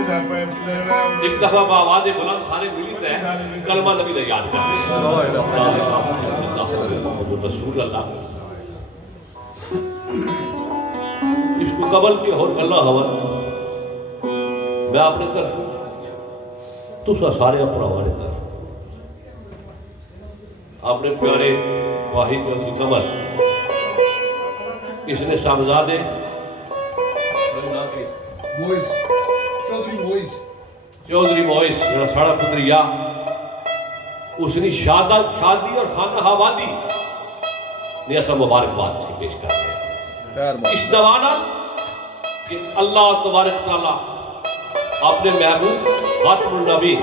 एक दफा आवाज बुलंद सारे मिली थे कलमा नबी का याद कर रसूल अल्लाह इसको कबल के और अल्लाह हवन मैं अपने तरफ तुसा सारे अपना हमारे तरफ अपने प्यारे वाहिद चौधरी कमल इसने सामजादे चौधरी मोइस जरा साड़ा पुत्रिया उसने शादी और खानहावादी ने ऐसा मुबारकबाद से पेश कर रहे हैं इस दवाना कि अल्लाह तबारक तआला अपने महबूब खातमुन नबी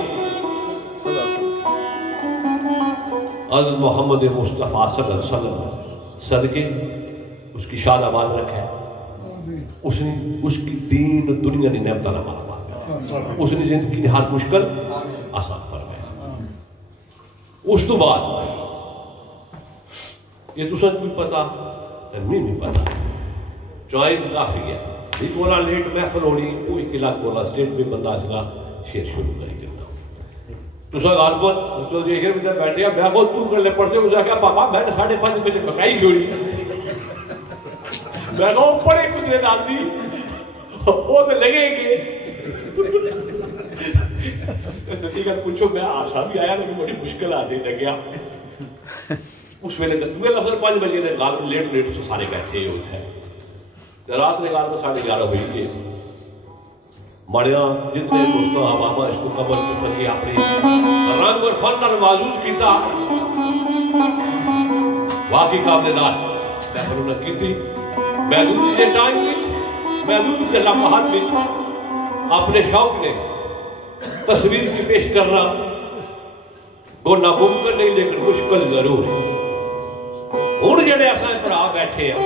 हज़रत मोहम्मद मुस्तफ़ा सल्लल्लाहु अलैहि वसल्लम सदके उसकी शादाबाद रखा है उसने उसकी दीन दुनिया की नेमत ना मारा उसने जिंदगी ने हर मुश्किल आसान फरमाया उस तो बाद ये तुसा भी पता नहीं भी पता चॉइस काफी है एक बोला लेट महफिल होनी कोई किला बोला स्टेट में बंदा असला शेर शुरू करी देता तुसा गाल पर तो देखे में बैठे मैं को तू कर ले पड़ते उसा क्या पापा मैंने 5:30 बजे पकाई छोड़ी मैं को ऊपर एक दूसरे डालती वो तो लगेगी सच्ची पूछो मैं आशा भी आया लेकिन बड़ी मुश्किल आती लग गया उस वेले तक तुम्हें लफ्ज़ 5 बजे ने गाल में लेट से सारे बैठे होते हैं रात ने गाल में 11:30 बजे मड़िया जितने दोस्तों बाबा इसको कबर कर सके अपने रंग और फन और माजूज किया वाकई काबलेदार उन्होंने की थी महदूद के टाइम महदूद के लम्हात में अपने शौक ने तस्वीर की पेश करना वो नामुमकिन नहीं लेकिन मुश्किल जरूर है हूँ जेडे असा भरा बैठे हैं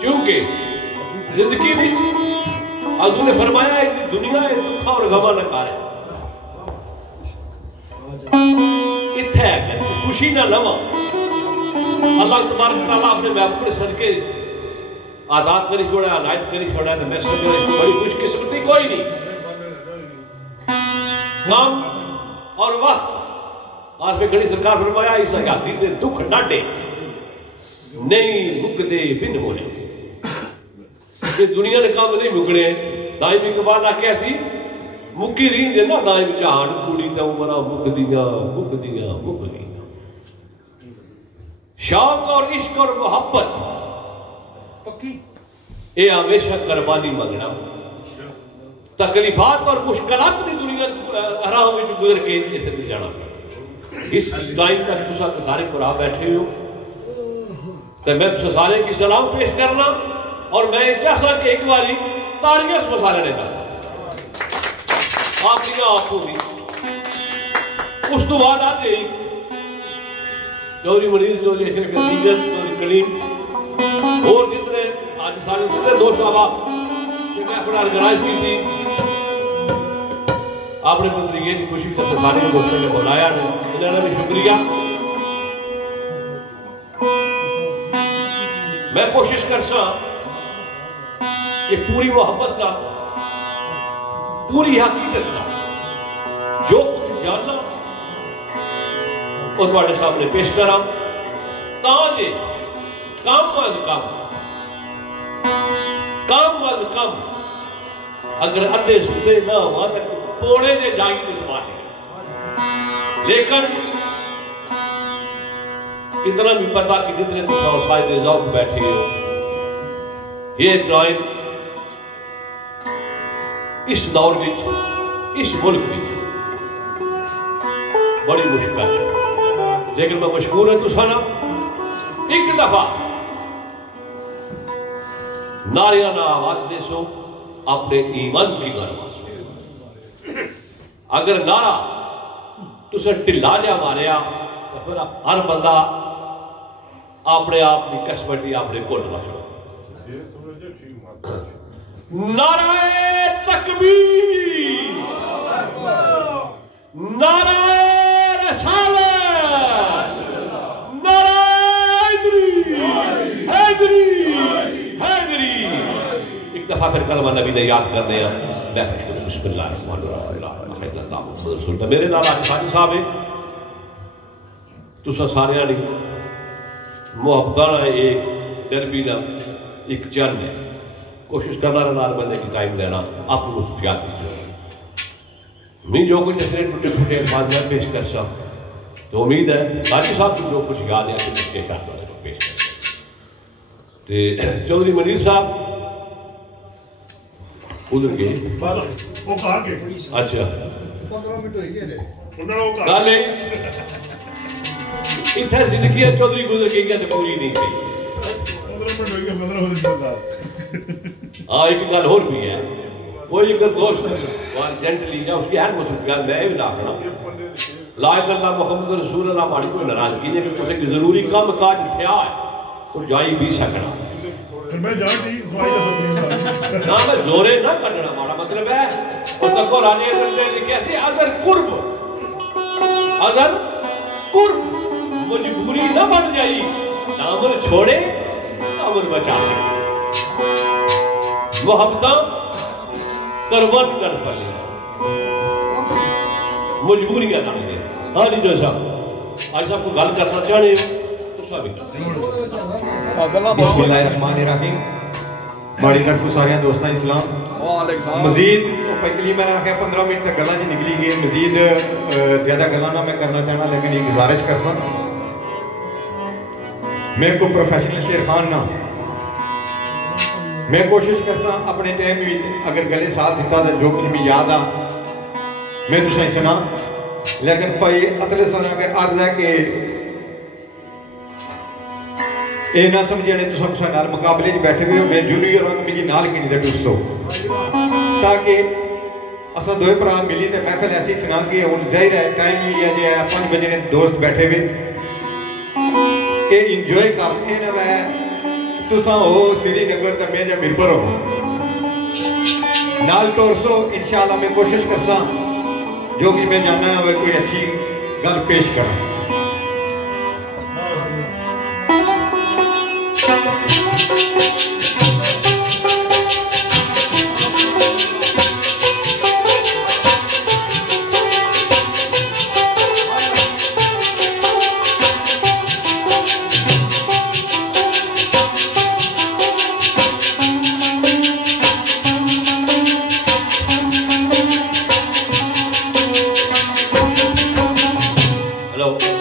क्योंकि जिंदगी में अजू ने फरमाया दुनिया दुखा और गमा न कर इत्थे खुशी ना लवा अल्लाह तबारक तआला अपने महबूब ने सदके आजाद करी छोड़ा अनायत करी छोड़ा तो मैं समझ रहा बड़ी खुशकिस्मती कोई नहीं नाम और वक्त आज में घड़ी सरकार फरमाया इस आजादी के दुख डाटे नहीं मुकदे बिन होने ये दुनिया ने काम नहीं मुकने दाई भी कबाल आख्या सी मुक्की रींद ना दाई जहान कुड़ी ते उमरा मुकदियां शौक और इश्क और मोहब्बत ये हमेशा कुर्बानी मंगना तकलीफात और मुश्किलात की दुनिया हराम में गुजर के इसे जाना इस टाइम तक तुसा सारे भरा बैठे हो तो मैं सारे की सलाम पेश करना और मैं चाहता कि एक बारी तालियां सारे ने करना आप होगी उस तो बाद आ गई चौधरी मनीष चौधरी चौधरी कलीम और जितने आज सारे जितने दोस्त साहब मैं अपना ऑर्गेनाइज की थी आपने मंत्री की खुशी से सारे दोस्तों ने बुलाया इन्होंने भी शुक्रिया मैं कोशिश करसा कि पूरी मोहब्बत का पूरी हकीकत का जो कुछ जानना वो तुम्हारे सामने पेश करा ताजे काम अगर अद्धे सुते ना हुआ तो पोड़े ने जागी तो मारे लेकिन इतना भी पता कि जितने फायदे जौक बैठे हो ये टाइम इस दौर में इस मुल्क में बड़ी मुश्किल है लेकिन मैं मशहूर है तो साना एक दफा नारिया ना आवाज दे सो अपने ईमान की गरबा अगर नारा तुसे ढिला जा मारिया तो फिर हर बंदा अपने आप की कसवटी अपने कोल रखो नाराए तकबीर नाराए रसालत नाराए हैदरी दफा फिर कलमा नबी ने याद करने मेरे नाल अज साजी साहब है तुसा सारिया मुहब्बत एक डरबी का एक चरण है कोशिश करना नाल बंदे की टाइम देना अपनी मुफ्तियात मैं जो कुछ अपने टूटे फूटे अल्फाज में पेश कर सकता तो उम्मीद है साजी साहब को जो कुछ याद है कि पेश कर चौधरी मनीर साहब उधर गए अच्छा गल इतने जिंदगी चौधरी गुजर गई तो पूरी नहीं गई हाँ एक गल होर भी है वो एक दोस्त जेंटली या उसकी हैंड मौसम गल मैं भी ना आखना लायक अल्लाह मुहम्मद रसूल अल्लाह माड़ी कोई नाराजगी नहीं क्योंकि किसी जरूरी काम काज थे तो जाई भी सकना मैं ना मैं जोरे ना करना माड़ा मतलब है और तको रानी ने लिखा सी अगर कुर्ब मजबूरी ना बन जाई नामर छोड़े नामर बचा सके मोहब्बत करवट कर पले मजबूरियां ना है हाँ जी जो साहब आज साहब को गल करना चाहे बिस्मिल्लाहिर्रहमानिर्रहीम बड़ी रखो सारे दोस्तों इस्लाम मजीद पहली मैं आख्या 15 मिनट तक गल्लां निकली गई मजीद ज्यादा गल्लां ना मैं करना चाहना लेकिन एक गुजारिश कर सा मैं को प्रोफेशनल शेर खान ना मैं कोशिश कर सा अपने टाइम भी अगर गले साथ दिता तो जो कुछ भी याद आ मैं तुसें सुना लेकिन भाई अगले सना के अर्ज है कि ये ना समझे ने तुम नाल मुकाबले च बैठे हुए हो मैं जूनियर और मेरी नाल की नहीं टूसो ताकि असा दो भरा मिली तो महफिल ऐसी सुना कि हूँ जाहिर है टाइम भी है जो 5 बजे ने दोस्त बैठे हुए ये इंजॉय कर ना वै तुसा हो श्रीनगर तो मैं जब मिरपुर हो नाल टोरसो इंशाल्लाह मैं कोशिश करसा जो कि मैं जानना है कोई अच्छी गल पेश करा हेलो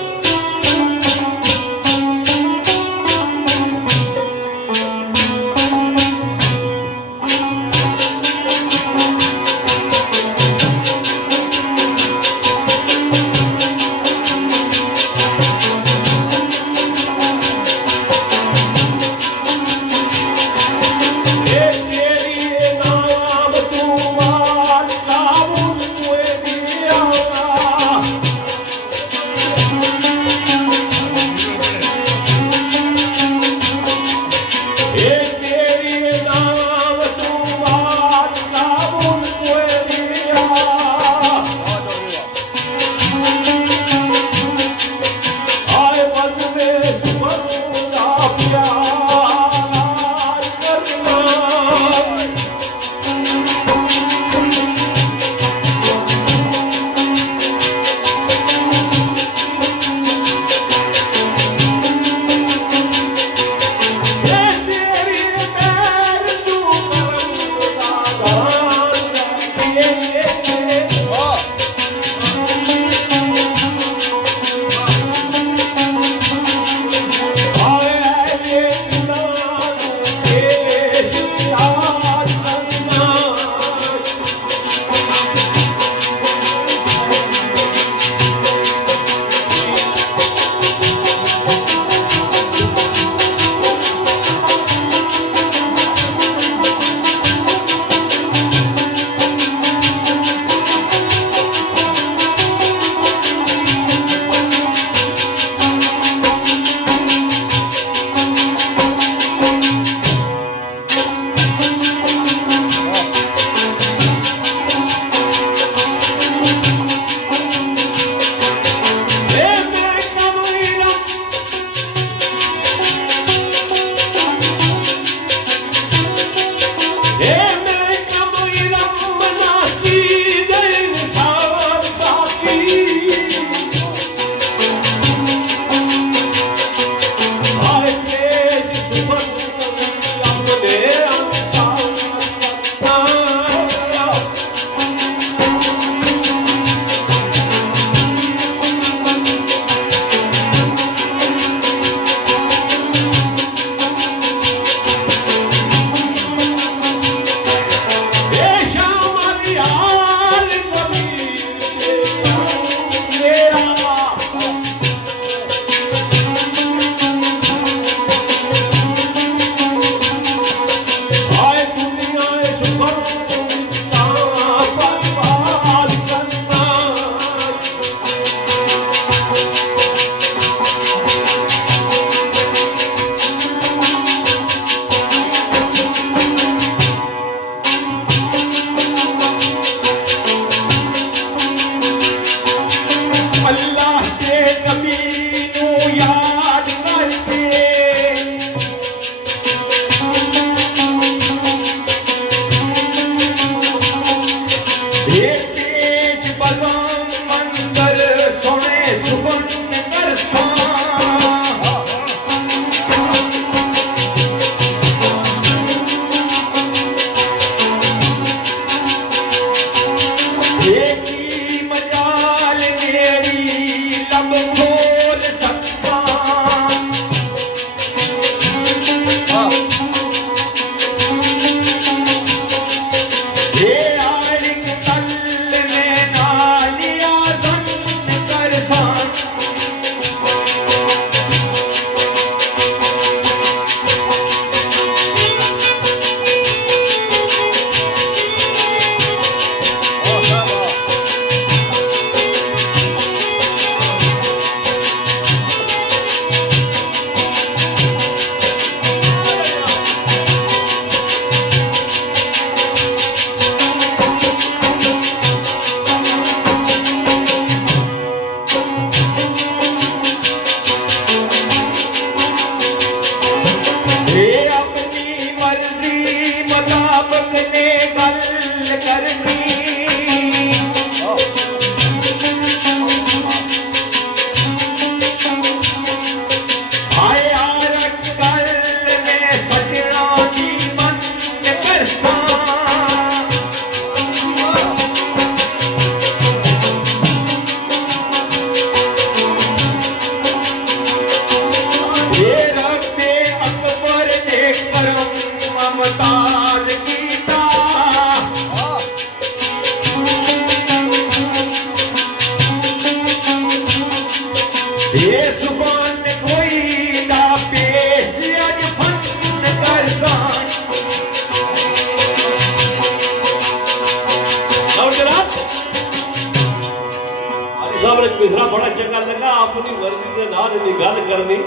बड़ा चंगा लगा अपनी मर्जी के नाल दी गल करनी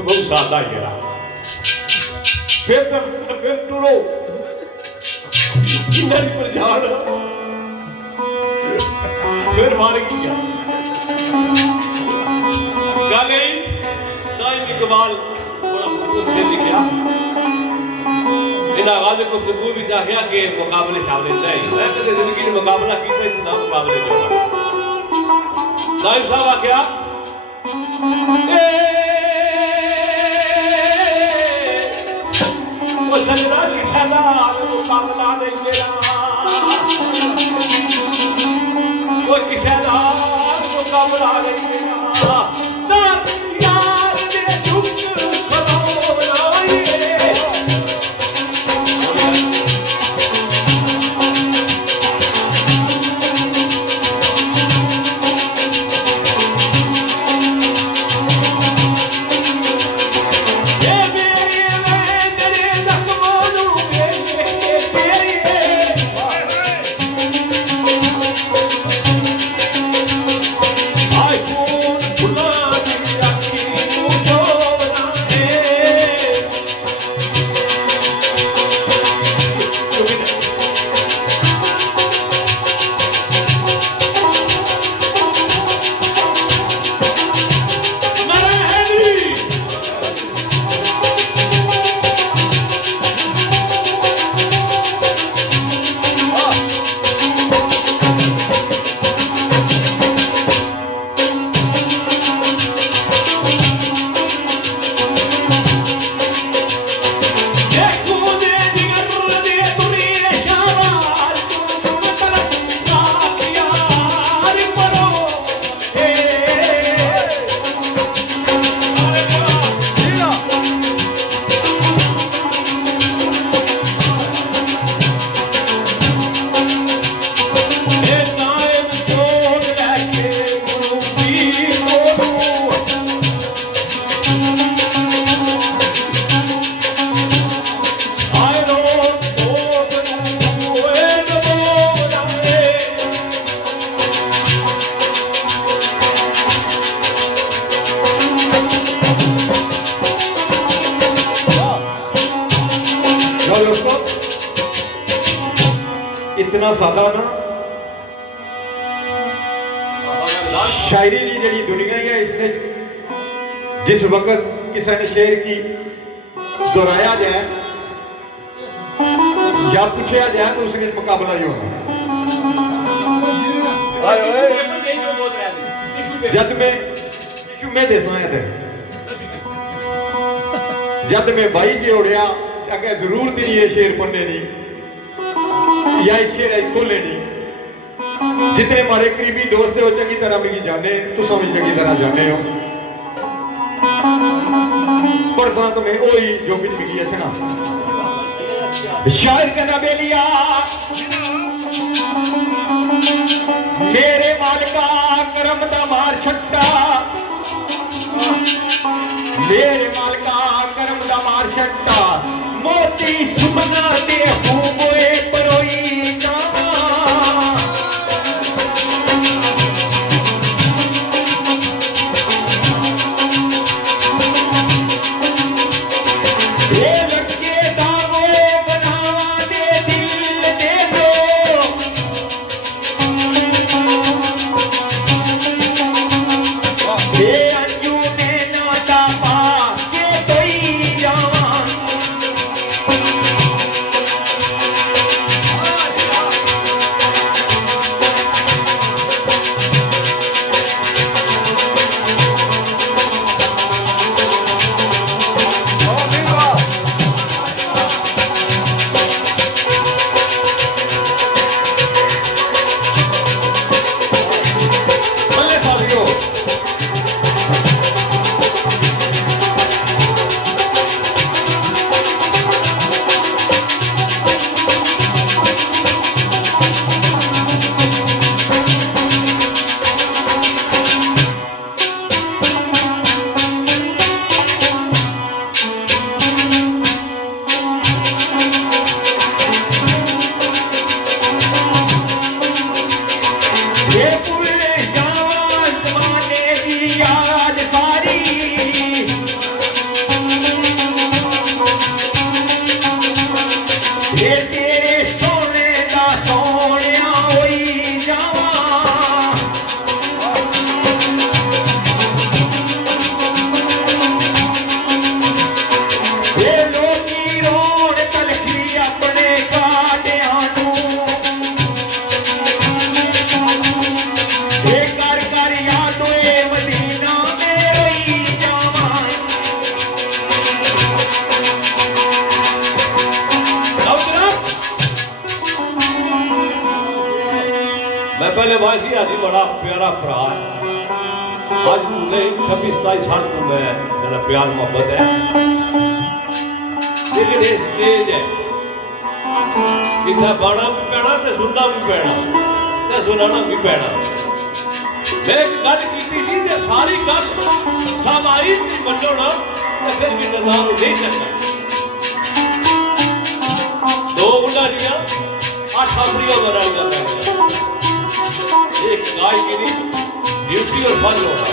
बहुत सादा ही है फिर टुरो पर जान फिर मार गया गल साहिब इकबाल से लिखा इन आगाज को सबूत भी चाहे कि मुकाबले शामिल चाहिए मैं कभी जिंदगी में मुकाबला किया इतना मुकाबले जो साहिब साहब आख्या वो सजना की सदा मुकाबला नहीं मेरा वो किसी मुकाबला नहीं मेरा यार ने झुक इतना सादा ना शायरी की जी दुनिया है इसने जिस वक्त किसी ने शेर की दोहराया जाए या पूछा जाए तो उसने मुकाबला ही होना जब मैं दसा जब मैं भाई के उड़िया अगर जरूरत नहीं है शेर पढ़ने नहीं या शेर खोले नहीं जितने हमारे करीबी दोस्त हो चंगी तरह मिली जाने तो समझ चंगी तरह जाने हो पढ़ता तो मैं वही जो कुछ मिली है ना शायर कहना बेलिया मेरे मालिका करम दा मार छट्टा मेरे मालिका करम दा मार छट्टा मोती सुमना दे हुए परोई ना ये लड़के दावो बनावा दे दिल दे दो ये अंजू ने नाता पा के कोई जवान मसीहा जी बड़ा प्यारा भरा है। आज तुझे 26-27 साल को मैं मेरा प्यार मोहब्बत है, लेकिन ये स्टेज है इतना बाना भी पैना ते सुनना भी पैना ते सुनाना भी पैना। मैं एक गल की थी जे सारी गल समाई बनो ना तो फिर भी निजाम नहीं चलना। दो गुलारियां 8 अप्रैल को रह जाता एक गाय की नहीं ड्यूटी और बंद हो रहा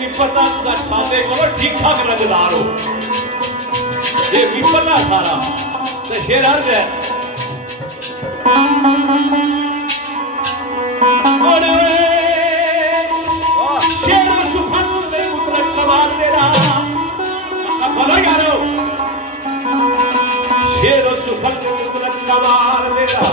भी पता तुझा सादे को ठीक ठाक रंगदार हो ये भी पता सारा तो शेर अर्ज है शेर सुफल में मुतलक कमाल तेरा बोलो यारो शेर सुफल में मुतलक कमाल तेरा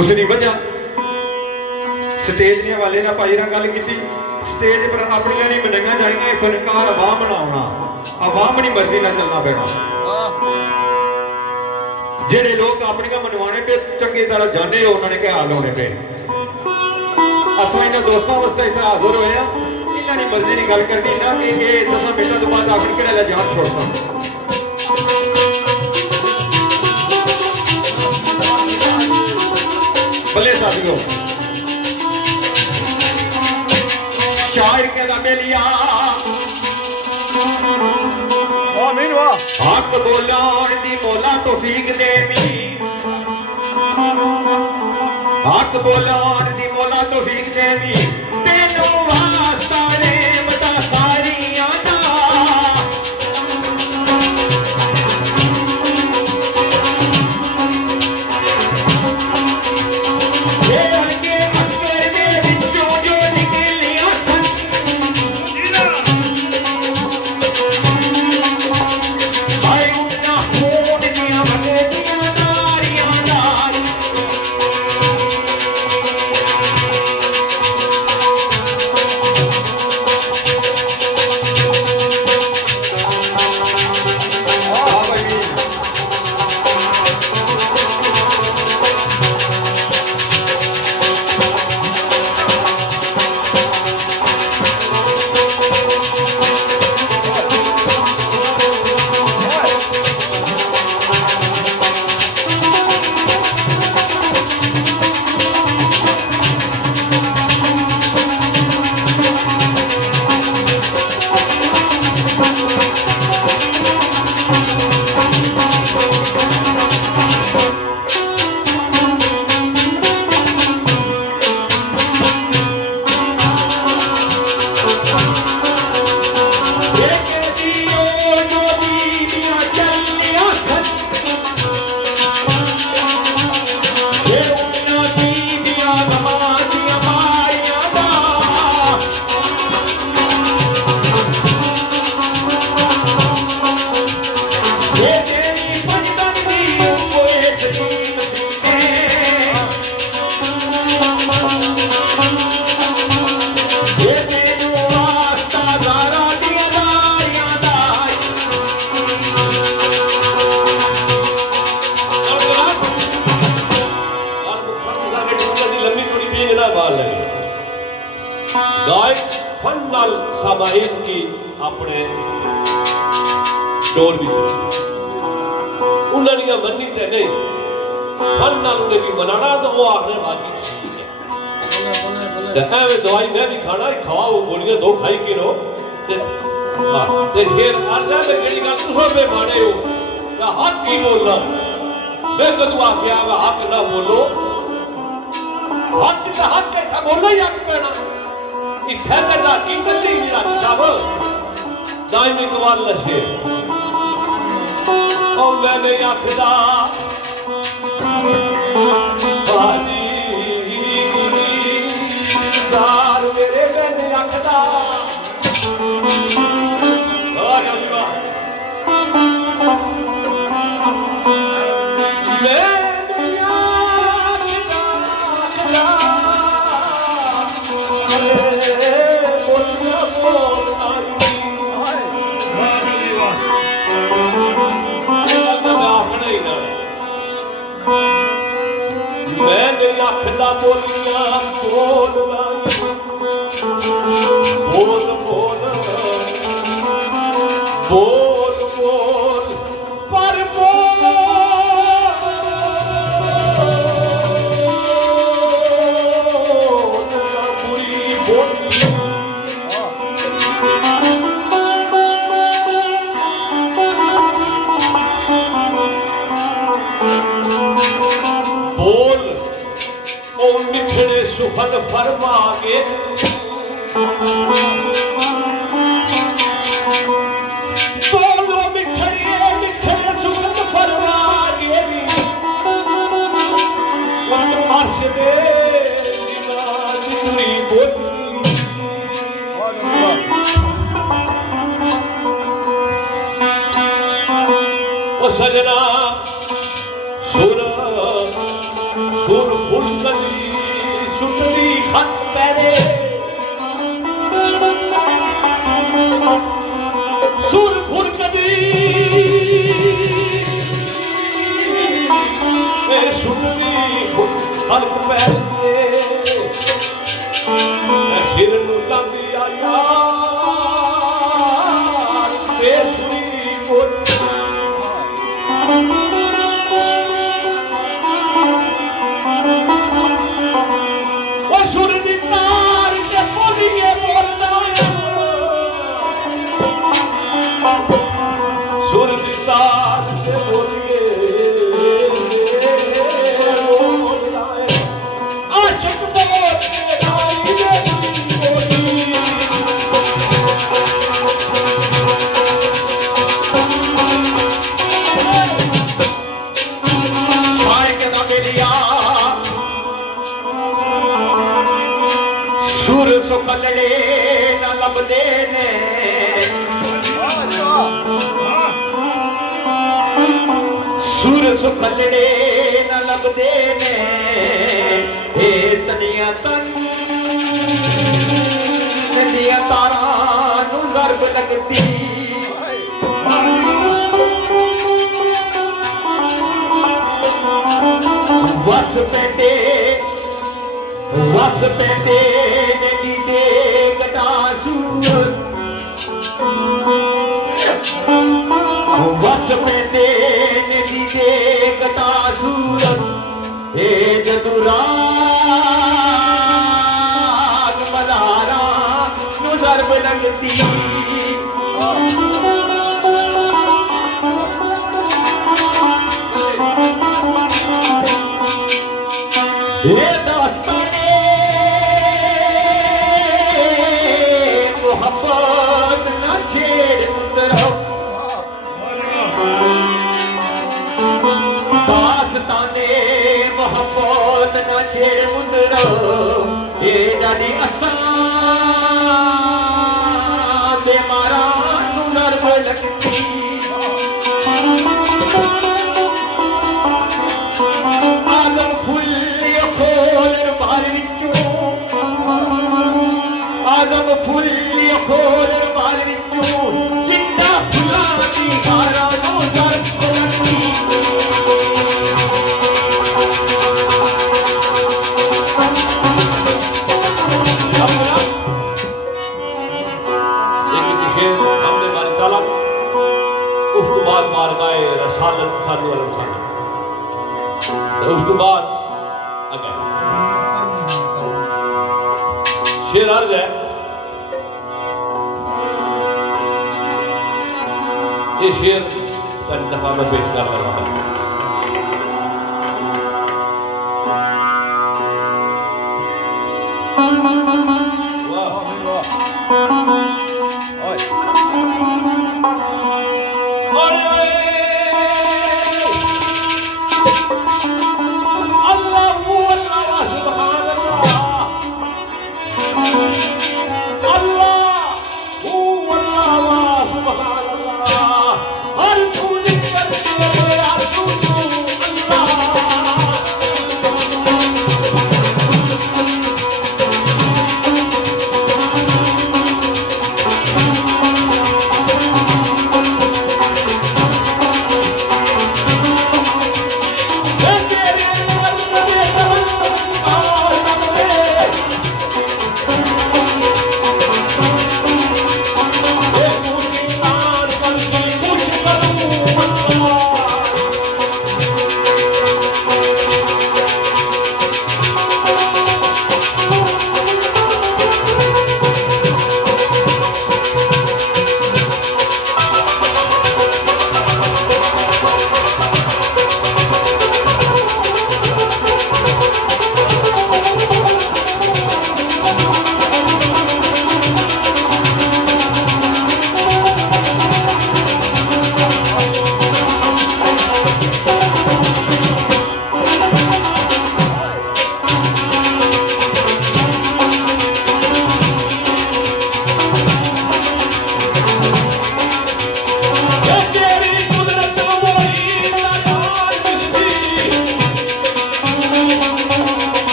उसकी वजह स्टेज ने वाले ना भाई ना गल की स्टेज पर अपन नहीं मनाइया जानिया फनकार अवाम बनाना अवाम की मर्जी ना चलना पैना। जेडे लोग अपन मनवाने पे चंगी तरह जाने उन्होंने क्या हाल होने पे अस इन दोस्तों वास्ते इतना हाजिर होए इन्होंने मर्जी की गल करनी ना कि 10 मिनटों तो बाद आखिर कि जान छोड़ता भले साथियों शायर कहता बेलिया हक बोलान दी मौला तौफीक देवी हक बोलान दी मौला तौफीक देवी तेनू वास्ता रे बता सारियां दा नाल सामाहिक की अपने डोर भी उन्होंने मनी तो नहीं फन नाल उन्हें भी मनाना तो वो आखने बाकी एवं दवाई मैं भी खाना खाओ गोलियां दो खाई के रहो ते शेर आजा मैं केड़ी गल तुसो पे माने हो या हक की बोलना मैं कदू आख्या वा हक ना बोलो हक का हक है बोलना ही हक पैना इत्थे करदा की कल्ली मेरा सब दाइम इकबाल नशे ओ मैंने आखदा बाजी दार मेरे मैंने आखदा आखदा बोलिया बोल बोल बोल बोल बोल पर बोल बुरी बोली बोल ओ मिठड़े सुखद फरमा के बोलो मिठड़े मिठड़े सुखद फरमा के अर्श दे जिंदगी बोली ओ सजना सुर सुर फुलकली सुटली खत पैरे सुर फुलकली सुटली खत पैरे सिर नूं लंघी आया बेसुरी बोली सुर सुखलड़े न लभदे ने सुर सुखलड़े न लभदे ने हे तनिया तन नदिया तारा नू गर्भ लगती वस पेटे नदी दे गटासूर वस पेटे नदी दे गटासूर हे जदुराग मदारा नु दर्ब लगती ये दास्ताने मोहब्बत न छेड़ मुंदरो दास्ताने मोहब्बत न छेड़ मुंदरो ये जानी असा बेमारा नु नर्म लगती आलम फुल आदम फुल खोल मारी जिंदा फुला की हारा नो दर्द लगती साधु वाला साधु तो उसके बाद अगर शेर अर्ज है ये शेर का इंतखाब में पेश कर रहा है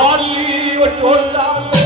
बाली वो चोला